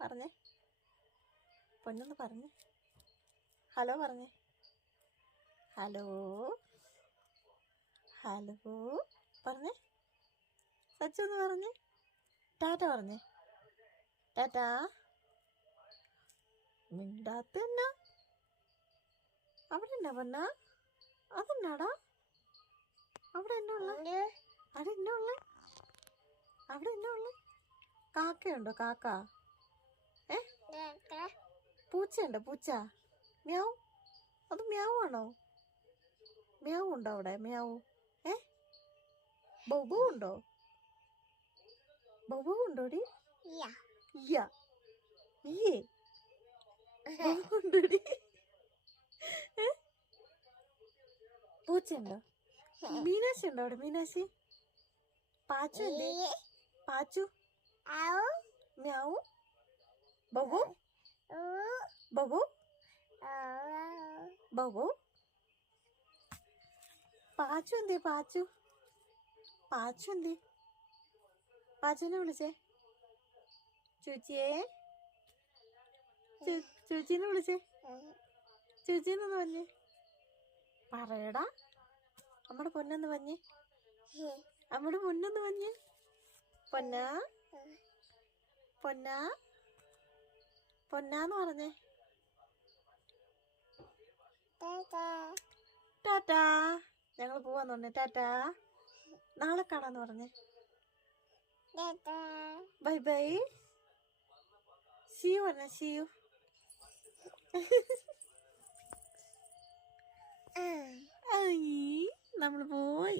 പറഞ്ഞേ, പൊന്നൊന്ന് പറഞ്ഞേ, ഹലോ പറഞ്ഞേ, ഹലോ ഹലോ പറഞ്ഞേ, സച്ചു ഒന്ന് പറഞ്ഞേ, ടാറ്റ പറഞ്ഞേ, ടാറ്റാ. മിണ്ടാത്തന്നെ അവിടെ എന്നാ പൊന്ന, അതെന്നാടാ അവിടെ എന്നാ ഉള്ള, അവിടെ എന്നാ ഉള്ള, അവിടെ എന്നാ ഉള്ള, കാക്കയുണ്ടോ കാക്ക? പൂച്ചയുണ്ടോ പൂച്ച? മ്യാവ്, അത് മ്യാവ് ആണോ? മ്യാവ് ഉണ്ടോ അവിടെ? മ്യാവ്. ബൗബു ഉണ്ടോ? ബൗബു ഉണ്ടോടി? ഇയ്യ ഇയ്യേ ബൗബു ഉണ്ടോടി? പൂച്ചയുണ്ടോ? മീനാശി ഉണ്ടോ അവിടെ? മീനാശി. പാച്ചു എന്തേ? പാച്ചു മ്യാവു. ബബു ബബു ബബു. പാച്ചു എന്തേ? പാച്ചു പാച്ചു എന്തേ? പാച്ചുവിനെ വിളിച്ചേ, ചൂച്ചിയെ, ചൂച്ചീനെ വിളിച്ചേ, ചൂച്ചീന്നൊന്ന് പറഞ്ഞേ, പറയടാ നമ്മുടെ പൊന്നൊന്ന് പറഞ്ഞേ, നമ്മുടെ പൊന്നൊന്ന് പറഞ്ഞേ, പൊന്നാ പൊന്നാ പൊന്നാന്ന് പറഞ്ഞേ, ടാറ്റാ. ഞങ്ങൾ പോവാന്ന് പറഞ്ഞേ, ടാറ്റാ, നാളെ കാണാന്ന് പറഞ്ഞേ, ബൈ ബൈ, സീ യു പറഞ്ഞേ, സീ യു. നമ്മൾ പോയി.